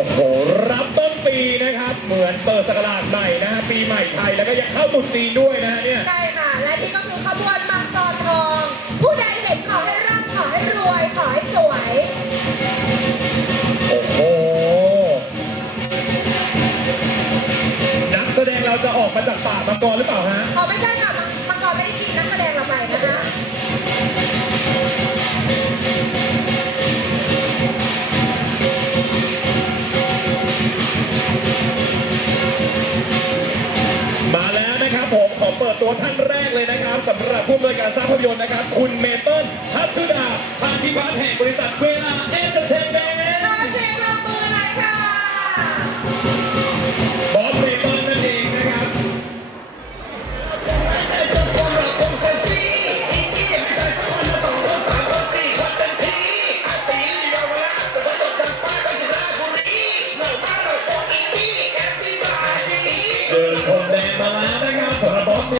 โอ้โห รับต้นปีนะครับ เหมือนเปิดสกราชใหม่นะฮะปีใหม่ไทยแล้วก็ยังเข้าตรุษจีนด้วยนะฮะเนี่ย ใช่ค่ะ และนี่ก็คือขบวนมังกรทอง ผู้ใดเห็นขอให้ร่ำขอให้รวย ขอให้สวย โอ้โห นักแสดงเราจะออกมาจากป่ามังกรหรือเปล่าฮะเขาไม่ใช่ค่ะ หรับผู้บริการสร้างภาพยนตร์นะครับ คุณเมเปิ้ลพัชชุดาพาธิพัฒน์แห่งบริษัทเวลาเอ็นเตอร์เทนเมน